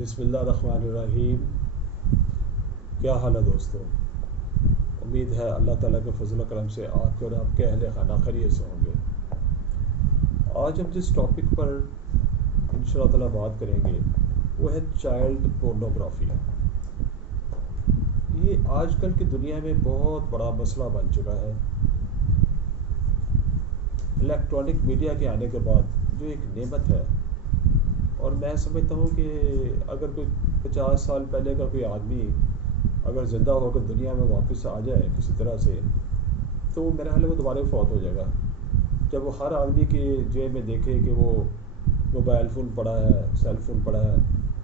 بسم اللہ الرحمن الرحیم. کیا حال ہے دوستو؟ امید ہے اللہ تعالیٰ کے فضل و کرم سے آپ کے اور آپ کے اہل خانہ خیریت سے ہوں گے. آج ہم جس ٹاپک پر انشاءاللہ تعالیٰ بات کریں گے وہ ہے چائلڈ پورنوگرافی. یہ آج کل کی دنیا میں بہت بڑا مسئلہ بن چکا ہے. الیکٹرانک میڈیا کے آنے کے بعد جو ایک نعمت ہے، اور میں سمجھتا ہوں کہ اگر کوئی 50 سال پہلے کا کوئی آدمی اگر زندہ ہو کر دنیا میں واپس آ جائے کسی طرح سے، تو میرا خیال ہے وہ دوبارہ فوت ہو جائے گا. جب وہ ہر آدمی کے جیب میں دیکھے کہ وہ موبائل فون پڑا ہے، سیل فون پڑا ہے،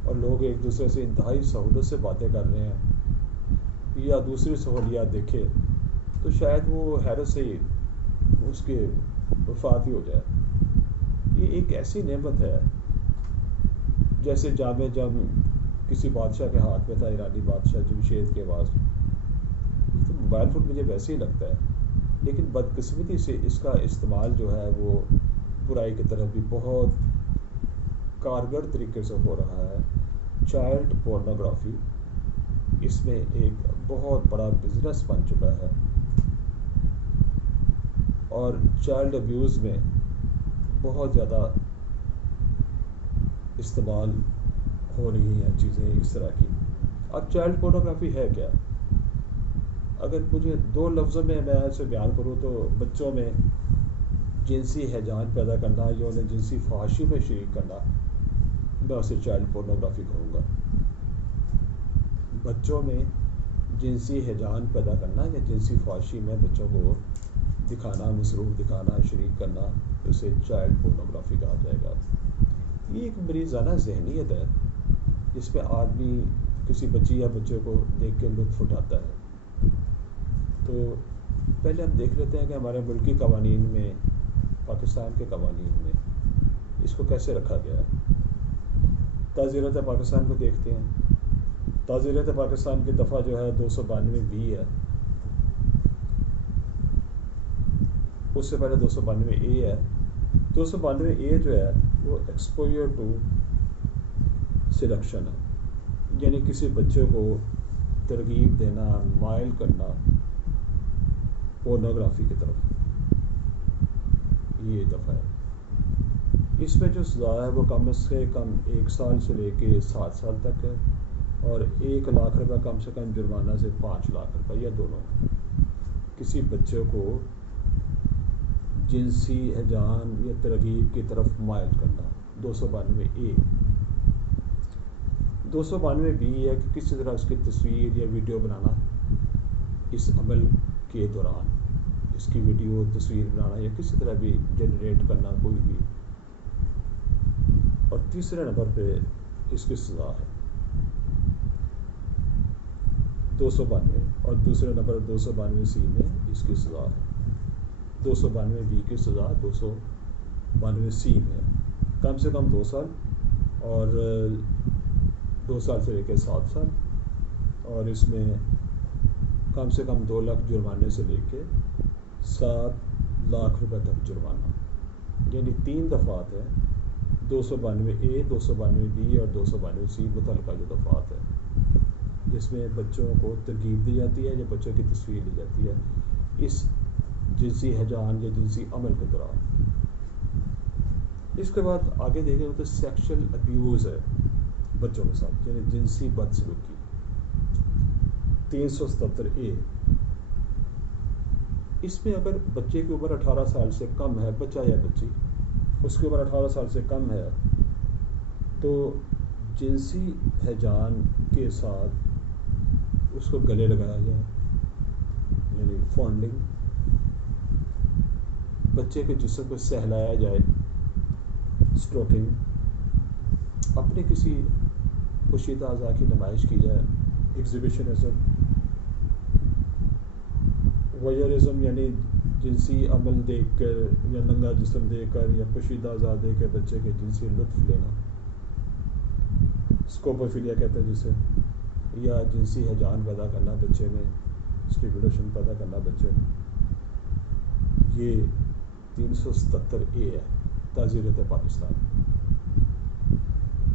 اور لوگ ایک دوسرے سے انتہائی سہولت سے باتیں کر رہے ہیں یا دوسری سہولیات دیکھے، تو شاید وہ حیرت سے ہی اس کی وفات ہی ہو جائے. یہ ایک ایسی نعمت ہے جیسے جام جم کسی بادشاہ کے ہاتھ میں تھا، ایرانی بادشاہ جمشید کے آواز. تو موبائل فون مجھے ویسے ہی لگتا ہے، لیکن بدقسمتی سے اس کا استعمال جو ہے وہ برائی کی طرف بھی بہت کارگر طریقے سے ہو رہا ہے. چائلڈ پورنوگرافی اس میں ایک بہت بڑا بزنس بن چکا ہے، اور چائلڈ ابیوز میں بہت زیادہ استعمال ہو رہی ہیں چیزیں اس طرح کی. اب چائلڈ پورنوگرافی ہے کیا؟ اگر مجھے 2 لفظوں میں اسے بیان کروں تو بچوں میں جنسی ہیجان پیدا کرنا یا انہیں جنسی فحاشی میں شریک کرنا، میں اسے چائلڈ پورنوگرافی کہوں گا. بچوں میں جنسی ہیجان پیدا کرنا یا جنسی فحاشی میں بچوں کو دکھانا، مصروف دکھانا، شریک کرنا، اسے چائلڈ پورنوگرافی کہا جائے گا. یہ ایک مریضانہ ذہنیت ہے جس پہ آدمی کسی بچی یا بچے کو دیکھ کے لطف اٹھاتا ہے. تو پہلے ہم دیکھ لیتے ہیں کہ ہمارے ملکی قوانین میں، پاکستان کے قوانین میں اس کو کیسے رکھا گیا ہے. تعزیرات پاکستان کو دیکھتے ہیں. تعزیرات پاکستان کی دفعہ جو ہے 292B ہے. اس سے پہلے 292A ہے. 292A جو ہے وہ ایکسپوئر ٹو سیڈکشن ہے، یعنی کسی بچے کو ترغیب دینا، مائل کرنا پورنوگرافی کی طرف. یہ دفعہ ہے. اس میں جو سزا ہے وہ کم سے کم 1 سال سے لے کے 7 سال تک ہے، اور 1 لاکھ روپے کم سے کم جرمانہ سے 5 لاکھ روپے، یا دونوں. کسی بچے کو جنسی ہیجان یا ترغیب کی طرف مائل کرنا. 292A. 292B ہے کہ کسی طرح اس کی تصویر یا ویڈیو بنانا اس عمل کے دوران، اس کی ویڈیو تصویر بنانا یا کسی طرح بھی جنریٹ کرنا کوئی بھی. اور تیسرے نمبر پہ اس کی سزا ہے 292، اور دوسرے نمبر 292C میں اس کی سزا ہے. 292B کی سزا 292C میں کم سے کم 2 سال، اور 2 سال سے لے کے 7 سال، اور اس میں کم سے کم 2 لاکھ جرمانے سے لے کے 7 لاکھ روپے تک جرمانہ. یعنی 3 دفعات ہیں، 292A، 292B اور 292C متعلقہ جو دفعات ہے، جس میں بچوں کو ترغیب دی جاتی ہے یا بچوں کی تصویر لی جاتی ہے اس جنسی ہیجان یا جنسی عمل کے دوران. اس کے بعد آگے دیکھیں تو سیکشل ابیوز ہے بچوں کے ساتھ، یعنی جنسی بدسلوکی. 377A. اس میں اگر بچے کی عمر 18 سال سے کم ہے، بچہ یا بچی اس کی عمر 18 سال سے کم ہے، تو جنسی ہیجان کے ساتھ اس کو گلے لگایا جائے، یعنی فونڈنگ. بچے کے جسم کو سہلایا جائے، اسٹروکنگ. اپنے کسی پوشیدہ اعضاء کی نمائش کی جائے، ایگزیبیشنزم. ویئرزم یعنی جنسی عمل دیکھ کر یا ننگا جسم دیکھ کر یا پوشیدہ اعضاء دیکھ کر بچے کے جنسی لطف لینا، اسکوپوفیلیا کہتے ہیں جسے. یا جنسی ہیجان پیدا کرنا بچے میں، اسٹیمولیشن پیدا کرنا بچے میں. یہ 377A ہے تعزیرات پاکستان.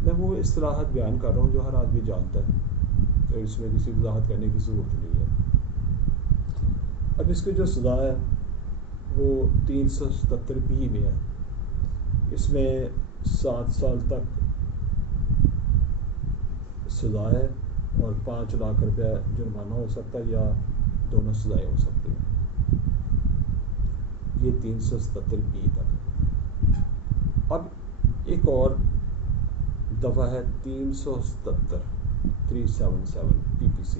میں وہ اصطلاحات بیان کر رہا ہوں جو ہر آدمی جانتا ہے، تو اس میں کسی وضاحت کرنے کی ضرورت نہیں ہے۔ اب اس کی جو سزا ہے وہ 377B میں ہے، اس میں 7 سال تک سزا ہے اور 5 لاکھ روپیہ جرمانہ ہو سکتا ہے یا دونوں سزائیں ہو سکتی ہیں۔ یہ 377B تک۔ اب ایک اور دفعہ ہے 377 PPC۔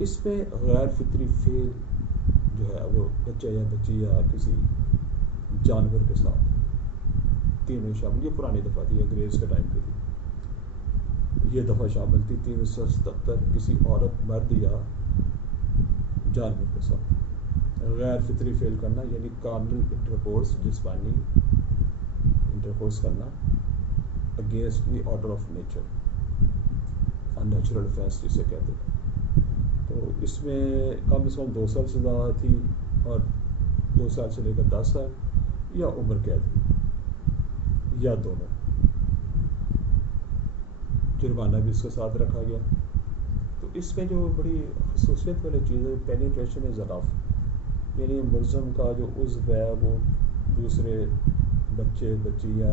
اس میں غیر فطری فعل جو ہے وہ بچہ یا بچی یا کسی جانور کے ساتھ، تینوں شامل۔ یہ پرانی دفعہ تھی، انگریز کے ٹائم پہ تھی، یہ دفعہ شامل تھی 377، کسی عورت، مرد یا جانور کے ساتھ غیر فطری فعل کرنا، یعنی کارنل انٹرکورس، جسمانی انٹرکورس کرنا، against the order of nature, in natural offence جسے کہتے ہیں۔ تو اس میں کم از کم 2 سال سزا تھی، اور 2 سال سے لے کر 10 سال، یا عمر قید، یا دونوں۔ جرمانہ بھی اس کے ساتھ رکھا گیا۔ تو اس میں جو بڑی خصوصیت والی چیز ہے، پینیٹریشن از انف، یعنی ملزم کا جو عضو ہے وہ دوسرے بچے، بچی یا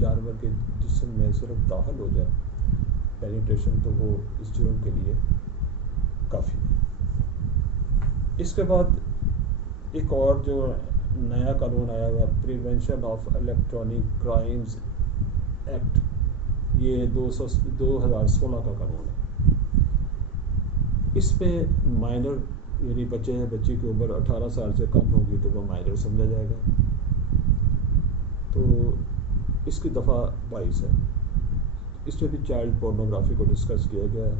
جانور کے جسم میں صرف داخل ہو جائے، پینیٹریشن، تو وہ اس جرم کے لیے کافی ہے۔ اس کے بعد ایک اور جو نیا قانون آیا ہوا، prevention of electronic crimes act, یہ 2016 کا قانون ہے۔ اس پہ مائنر، یعنی بچے یا بچی کی عمر 18 سال سے کم ہوگی تو وہ مائنر سمجھا جائے گا۔ تو اس کی دفعہ 22 ہے۔ اس میں بھی چائلڈ پورنوگرافی کو ڈسکس کیا گیا ہے۔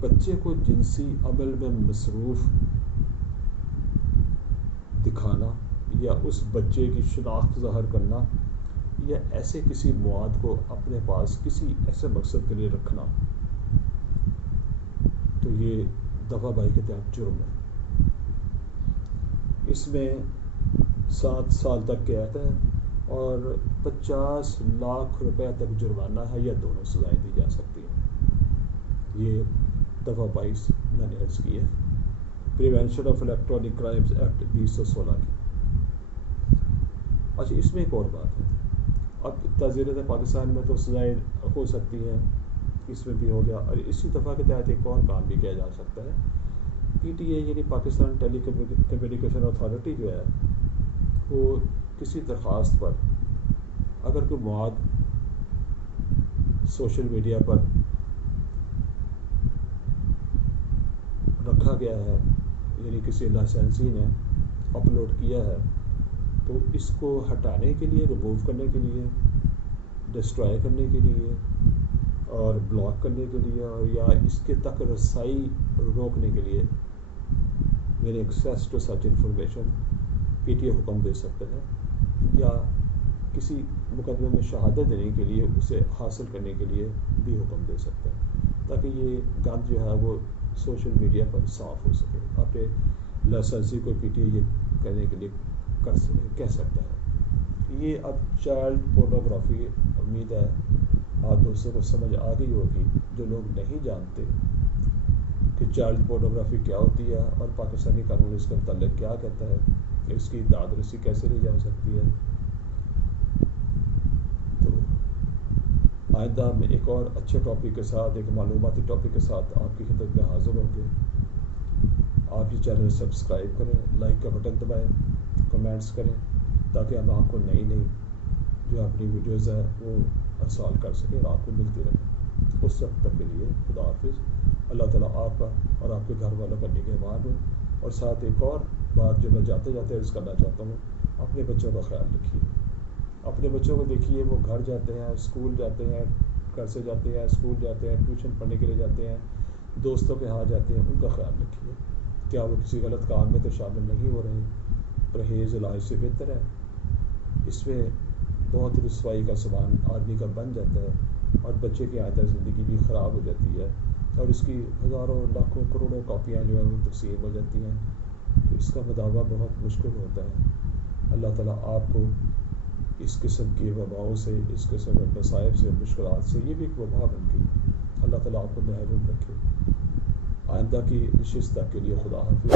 بچے کو جنسی عمل میں مصروف دکھانا، یا اس بچے کی شناخت ظاہر کرنا، یا ایسے کسی مواد کو اپنے پاس کسی ایسے مقصد کے لیے رکھنا، تو یہ دفعہ 22 کے تحت جرم ہے۔ اس میں 7 سال تک قید ہے اور 50 لاکھ روپے تک جرمانہ ہے، یا دونوں سزائیں دی جا سکتی ہیں۔ یہ دفعہ 22 میں نے عرض کی ہے، prevention of electronic crimes act 2016 کی۔ اچھا، اس میں ایک اور بات ہے، اب تعزیرات پاکستان میں تو سزائیں ہو سکتی ہیں، اس میں بھی ہو گیا، اور اسی دفعہ کے تحت ایک اور کام بھی کیا جا سکتا ہے۔ PTA یعنی پاکستان ٹیلی کمیونیکیشن اتھارٹی جو ہے، وہ کسی درخواست پر اگر کوئی مواد سوشل میڈیا پر رکھا گیا ہے، یعنی کسی لائسنسی نے اپلوڈ کیا ہے، تو اس کو ہٹانے کے لیے، ریموو کرنے کے لیے، ڈسٹرائے کرنے کے لیے، اور بلاک کرنے کے لیے، اور یا اس کے تک رسائی روکنے کے لیے، یعنی access to such information, PTA حکم دے سکتا ہے، یا کسی مقدمے میں شہادت دینے کے لیے، اسے حاصل کرنے کے لیے بھی حکم دے سکتا ہے، تاکہ یہ گند جو ہے وہ سوشل میڈیا پر صاف ہو سکے۔ اپنے لائسنسی کو PTA یہ کرنے کے لیے کہہ سکتا ہے۔ یہ اب چائلڈ پورنوگرافی، امید ہے آپ دوستوں کو سمجھ آ گئی ہوگی، جو لوگ نہیں جانتے کہ چائلڈ پورنوگرافی کیا ہوتی ہے اور پاکستانی قانون اس کے متعلق کیا کہتا ہے، اس کی داد رسی کیسے لی جا سکتی ہے۔ تو آئندہ میں ایک اور اچھے ٹاپک کے ساتھ، ایک معلوماتی ٹاپک کے ساتھ آپ کی خدمت میں حاضر ہوں گے۔ آپ یہ چینل سبسکرائب کریں، لائک کا بٹن دبائیں، کمنٹس کریں، تاکہ ہم آپ کو نئی جو اپنی ویڈیوز ہیں وہ ارسال کر سکیں اور آپ کو ملتی رہیں۔ اس وقت تک کے لیے خدا حافظ۔ اللہ تعالیٰ آپ کا اور آپ کے گھر والوں کا نگہبان ہو۔ اور ساتھ ایک اور بات جو میں جاتے جاتے عرض کرنا چاہتا ہوں، اپنے بچوں کا خیال رکھیے۔ اپنے بچوں کو دیکھیے، وہ گھر جاتے ہیں، اسکول جاتے ہیں، گھر سے جاتے ہیں، اسکول جاتے ہیں، ٹیوشن پڑھنے کے لیے جاتے ہیں، دوستوں کے ہاں جاتے ہیں، ان کا خیال رکھیے، کیا وہ کسی غلط کام میں تو شامل نہیں ہو رہے۔ پرہیز علاج سے بہتر ہے۔ اس میں بہت رسوائی کا سامان آدمی کا بن جاتا ہے، اور بچے کی آئندہ زندگی بھی خراب ہو جاتی ہے، اور اس کی ہزاروں لاکھوں کروڑوں کاپیاں جو ہیں وہ تقسیم ہو جاتی ہیں، تو اس کا مداوع بہت مشکل ہوتا ہے۔ اللہ تعالیٰ آپ کو اس قسم کی وباؤں سے، اس قسم کے مصائب سے، مشکلات سے، یہ بھی ایک وبا بن گئی۔ اللہ تعالیٰ آپ کو محروم رکھے۔ آئندہ کی نشست تک کے لیے خدا حافظ۔